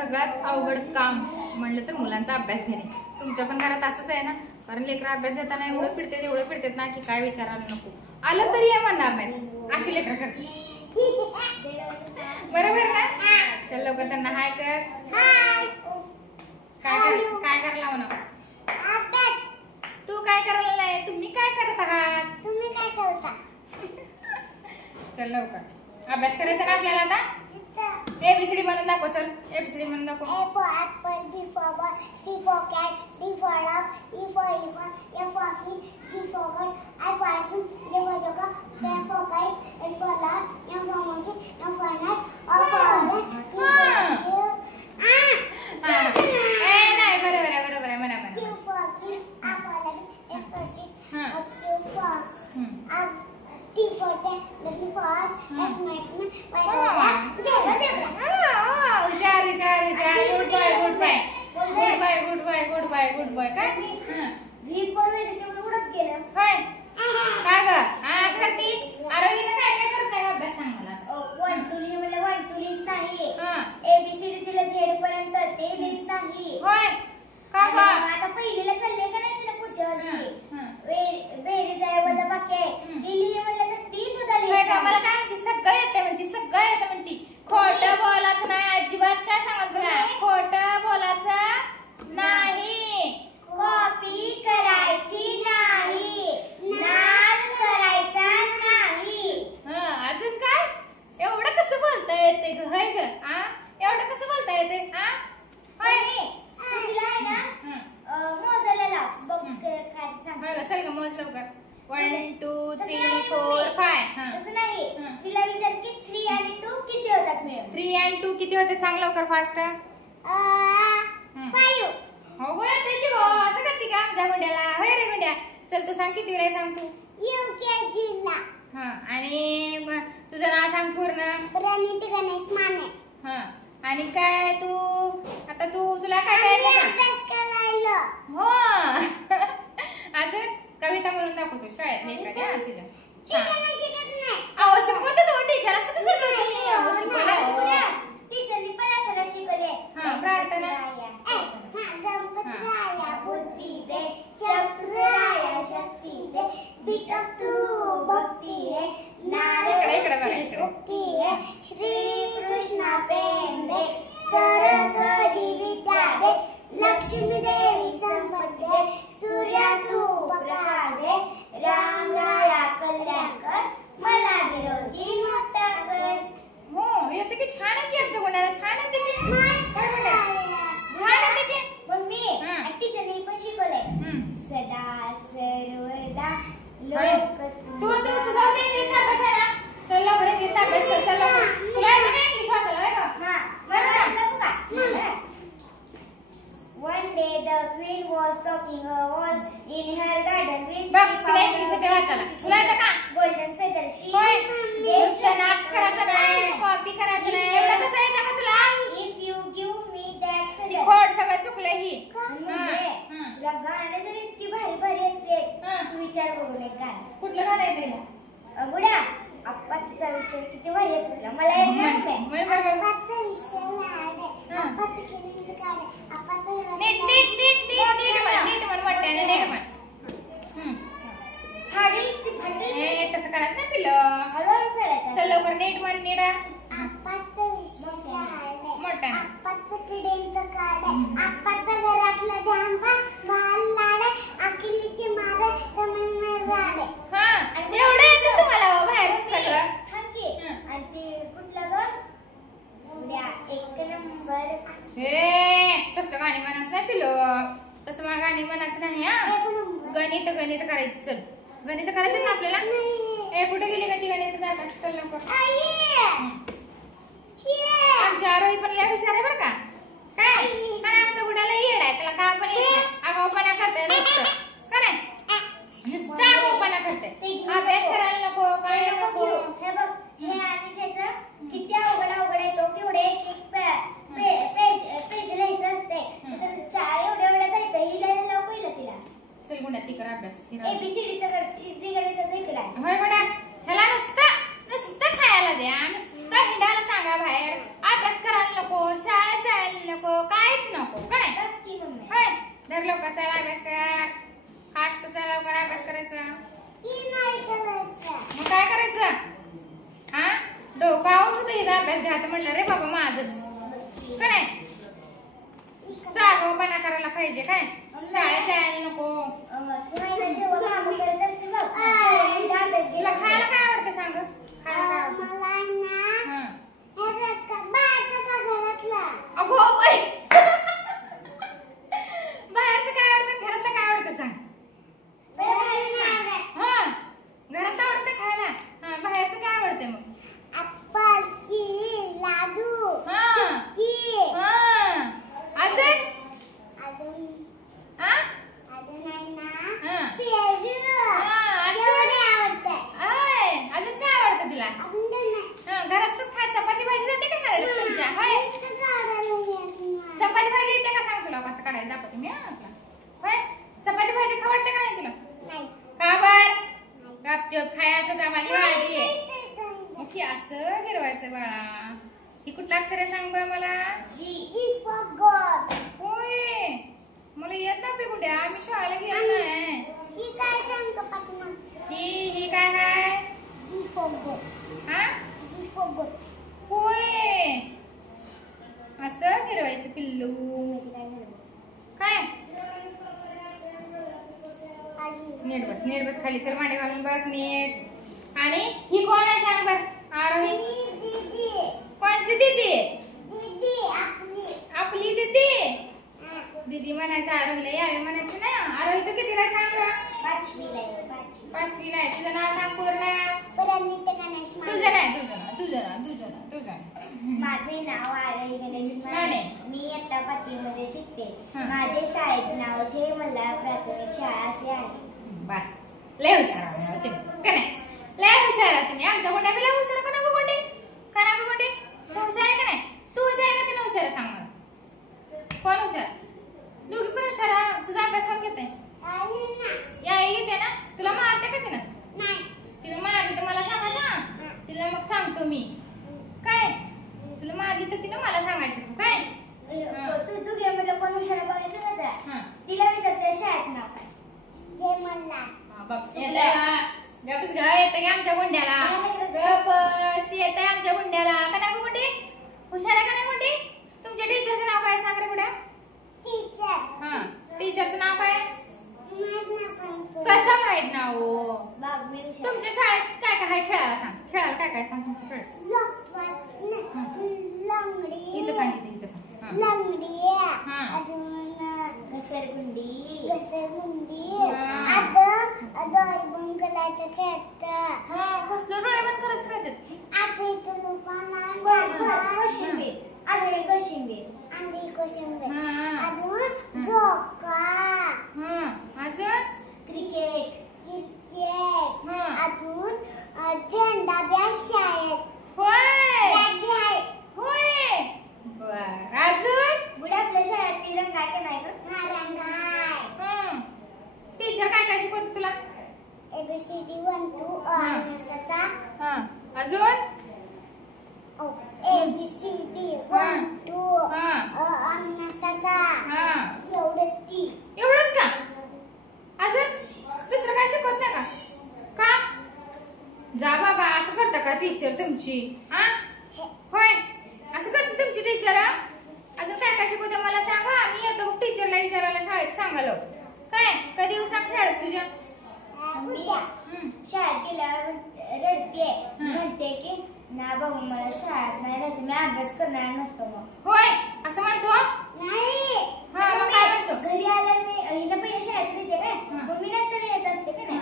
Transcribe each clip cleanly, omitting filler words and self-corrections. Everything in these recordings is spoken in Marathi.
सगळ्यात अवघड काम म्हणलं तर मुलांचा अभ्यास घेणे. तुमच्या पण घरात असंच आहे ना? कारण लेकरं अभ्यास घेताना एवढं पिडतात ना की काय विचारायला नको. आलं तरी हे म्हणणार नाही, अशी लेकरं करतात. बरोबर ना? चल लवकर त्यांना हाय कर. काय करायला म्हणा? तू काय करायला नाही? तुम्ही काय करत आहात? तुम्ही काय करता? चल लवकर अभ्यास करायचा ना आपल्याला. आता एबीसीडी म्हणून दाखव. चल एबीसीडी म्हणून दाखव. A for apple, B for ball, C for cat, D for dog, E for elephant, F for fish, G for bird, I for ice cream, J for joker, K for kite, L for lion, M for monkey, N for nut, O for orange, P for नाही बरोबर आहे म्हणा. Q for key, R for rabbit, S for sheep, Q for T for ten, W for horse, X for X-Men, Y for good bye काय? V for vegetable उडत गेलं. काय काय ग? असं करतीस? आरोहीला काय करताय अभ्यास सांग मला. 1 2 लिह मला 1 2 लिहित नाही. ABCD तिला Z पर्यंत ते लिहित नाही. होय का ग? आता पहिलीला चालले का नाही तिला पुढच्या वर्षी बेरीज आहे वजाबाकी आहे ती लिहि म्हटलं तर ती सुद्धा लिहित नाही. मला काय म्हणते? सगळं येतं म्हणती. खोटं बोलायचं नाही अजिबात. काय सांगत तुला? खोटं बोलायचं नाही. कॉपी करायची नाही. नाद करायचा नाही. अजून काय? एवढं कसं बोलता येते ग? होय ग? एवढं कसं बोलता येते? तिला आहे ना मोजायला लाव. बघ काय सांग. चल ग मोज लवकर. 1 2 3 4 5. तसं नाही. तिला विचार की 3 आणि 2 किती होतात मिळून. 3 आणि 2 किती होते? सांग लवकर फास्ट. 5. हो गो येते की हो. असं करते का आमच्या गुंड्याला? होय रे गुंड्या. चल तू सांग किती वेळा सांग तू. UKG ला. आणि तुझं नाव सांग पूर्ण. प्रणिती गणेश माने. आणि काय तू आता तुला काय अभ्यास करायला. हो. अजून कविता म्हणून दाखवतो शाळेतली एखाद्या तिच्या. शिकवते तो टीचर. असं का करतो तुम्ही? शिकवले टीचरनी प्रार्थना शिकवले. प्रार्थना. गणपतराया बुद्धी दे, शक्राया शक्ती दे, पिठक तू भक्ती है, नारायण भक्ती है, श्री कृष्ण प्रेम दे, सरस्वती विद्या दे, लक्ष्मी देवी संपत्ती दे, सूर्या सुप्रकाश दे, राम राया कल्याण कर, मला विरोधी मोठा कर. हो येते की. छान आहे की आमच्या गुणाला. छान आहे की. छान आहे की. मम्मी टीचरनी पण शिकवले. सदा सर्वदा लोक तू जाऊ दे इंग्लिश अभ्यास आहे ना. चल लवकर इंग्लिश अभ्यास कर. चल लवकर. तुला येतं का इंग्लिश वाचायला? आहे का? One day the queen was talking a wall in her garden with तुला इंग्लिश येते वाचायला? तुला येतं का? golden feather. She नुसतं नाक करायचं नाही, कॉपी करायचं नाही. एवढं कसं येतं का तुला? If you give me that ती feather. खोड सगळं चुकलंय ही. तुला गाणं जर इतकी भारी भारी येते तू विचार करून एक गाणं. कुठलं गाणं येतं हिला? गुड्या आपाचा विषय किती भारी येतो तुला. मला येत नाही. आपाचा विषय लाड आहे. आपाचं केलेलं काय आहे? आपाचं नीट म्हण वाटतं. नीट म्हण. तसं करायचं नाही पिलं. हळूहळू खेळायचं. चल लवकर नीट म्हण. नीट. आपाचं विषय लाड आहे. मोठं. आपाचं किड्यांचं काढ आहे. आपाचं घरातलं ध्यानपा बाल लाड आहे. अकिलीची मारे जमीन राड आहे. एवढं येतं तुम्हाला बाहेर सगळं? आणि ते कुठलं ग? उद्या 1 नंबर. तसं गाणी म्हणायचं नाही पिलं. तसं मग गाणी म्हणायचं नाही. गणित करायची. चल गणित करायचं ना आपल्याला. कुठे गेली का ती गणित अभ्यास? चल लवकर. आमची आरोही पण लय हुशार आहे बरं का. काय आणि आमच्या गुड्याला येड आहे. त्याला काय पण आगाऊपणा करताय नुसतं. का नाही? नुसतं आगाऊपणा करताय. अभ्यास करायला नको काय नको. हे बघ हे आणि त्याचं किती अवघड आहे. तो केवढे एक पेज लिहायचं असते. एवढ्या जायचं. ही लिहायला लाव पहिलं तिला. चल गुड्या ती कर अभ्यास. ABCDचं गणिताचं इकडे आहे. होय गुड्या. ह्याला नुसतं खायला द्या. नुसतं हिंडायला सांगा बाहेर. अभ्यास करायला नको. शाळेत जायला अभ्यास घ्यायचं म्हणलं रे बाबा माझंच का नाही जागोपणा करायला पाहिजे काय शाळेत जायला नको तुला खायला काय आवडतं सांग अगो बाई बाहेरचं काय आवडतं घरातलं काय आवडतं सांग हा घरातलं आवडतं खायला हा बाहेरचं काय आवडतं मग लाडू हा चिक्की हा अजून हा अजून आहे ना हा पेरू हा अजून अजून काय आवडतं तुला हा घरात तू खा चपाती भाजी जाते का घरात तुमच्या होय चपाती भाजी येते का सांग तुला कसं काढायला दाखवते मी होय चपाती भाजी आवडते का नाही तुला का बर गपचूप खायचं चपाती भाजी ओके असं गिरवायचं बाळा ही कुठलं अक्षर आहे सांग बरं मला होय मला येत नाही गुड्या आम्ही शाळेला गेलो नाही ही काय आहे हा होय असं गिरवायचं पिल्लू काय नीट बस खाली चल मांडी घालून बस नीट आणि ही कोण आहे सांग बर आरोही कोणची दीदी आपली दीदी दीदी म्हणायचं आरोहीला यावे म्हणायचं ना आरोही तू कितीला सांग पाचवीला आहे तुझं नाव सांग पूर्ण तुझं नाही माझे नाव आरोही गणेश माने मी इयत्ता 5वी मध्ये शिकते माझे शाळेचे नाव जय मल्हार प्राथमिक शाळा असे आहे बस लय हुशार आहात तुम्ही का नाही लय हुशार आहात तुम्ही आमचा गोंड्या लय हुशार का नको गोंडे का नको गोंडे तू हुशार आहे का नाही तू हुशार आहे का तिने हुशार आहे सांग मला कोण हुशार दोघी पण हुशार आहे तुझा अभ्यास कोण घेते या येते ना तुला मारते का तिनं तिला मारली तर मला सांगायचं तिला मग सांगतो मी काय तुला मारली तर तिनं मला सांगायचं तू काय तू गेम मध्ये कोण हुशार बघितलं ना तिला विचारते शाळेचं नाव काय जय मल्हार गपस ग येते आमच्या गुंड्याला गपस येते आमच्या गुंड्याला का नाही गुंडी हुशार आहे का नाही गुंडी तुमच्या टीचरचं नाव काय सांग रे गुड्या टीचर हा टीचरचं नाव काय कसं माहित नाव तुमच्या शाळेत काय काय आहे खेळायला सांग खेळायला काय काय सांग तुमच्या शाळेत इथं सांग इथं सांग लंगडी अजून घसरगुंडी डोळे बंद करायचं खेळतं हा कसलं डोळे बंद करत खेळतात असं इथं लोकांना कोशिंबीर अजून झोका अजून क्रिकेट अजून झेंडा बी शाळेत होय बर अजून बुड्या आपल्या शाळेत तिरंगा काय का नाही टीचर काय काय शिकवते तुला ABCD 1 2 अनसाचा अजून ABCD 1 2 अनसाचा एवढंच का अजून दुसरं काय शिकवत नाही का जा बाबा असं करता का टीचर तुमची होय असं करते तुमची टीचर अजून काय काय शिकवते मला सांगा आम्ही येतो मग टीचरला विचारायला शाळेत सांगालो काय कधी येऊ सांग शाळेत तुझ्या शाळेत गेल्यावर रडते म्हणते की ना बाबा मला शाळेत नाही राहायचं मी अभ्यास करणार नसतो मग होय असं म्हणतो नाही मग काय म्हणतो घरी आल्यावर मी हिला पहिले शाळेत येते काय मग मी नंतर येत असते का नाही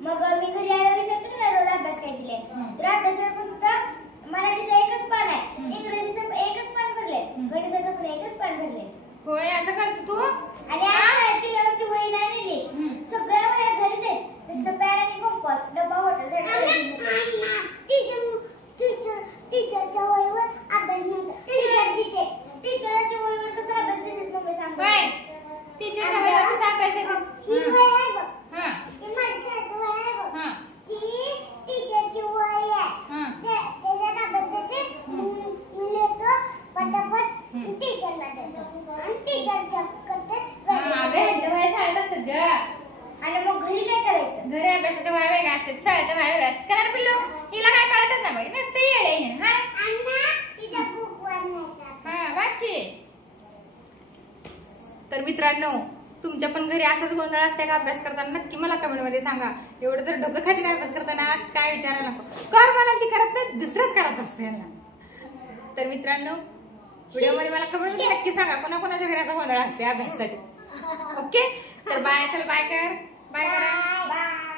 मग मी घरी आल्यावर विचारते ना रोज अभ्यास काय दिले तर अभ्यासाला फक्त मराठीचं एकच पान आहे इंग्रजीचं एकच पान भरले गणिताचं पण एकच पान भरले होय असं करतो तू आणि आज शाळेत गेल्यावरती वही नाही नेली सगळ्या वह्या घरीच आहेत नुसतं पॅड आणि कंपास डब्बा बॉटल टीचरच्या वहीवर अभ्यास नाही टीचरच्या वहीवर कसा अभ्यास देतात मम्मी सांग टीचरच्या वहीवर कसा अभ्यास देतात ही वही आहे बघ ही माझ्या शाळेची वही आहे बघ ही टीचरची वही आहे त्याच्यात अभ्यास देते मी लिहितो पटापट टीचरला देतो आणि टीचर चेक करते शाळेत असतात ग आणि मग घरी काय करायचं घरी अभ्यासाच्या वह्या वेगळ्या असतात शाळेच्या वह्या वेगळ्या असतात कारण पिल्लू हिला काय कळतच नाही बाई नुसतं येडे तिथं बुक वाढण्याचा. हा बाकी. तर मित्रांनो, तुमच्या पण घरी असाच गोंधळ असते का अभ्यास करताना? नक्की मला कमेंट मध्ये सांगा. एवढं जर डोकं खाली अभ्यास करताना काय विचारायला नको. कर म्हणाल ती करत नाही, दुसरंच करायचं असते यांना. तर मित्रांनो, व्हिडिओ मध्ये मला कमेंट मध्ये नक्की सांगा कोणाकोणाच्या घरी असा गोंधळ असते अभ्यासासाठी. ओके, तर बाय. चल बाय कर. बाय करा. बाय.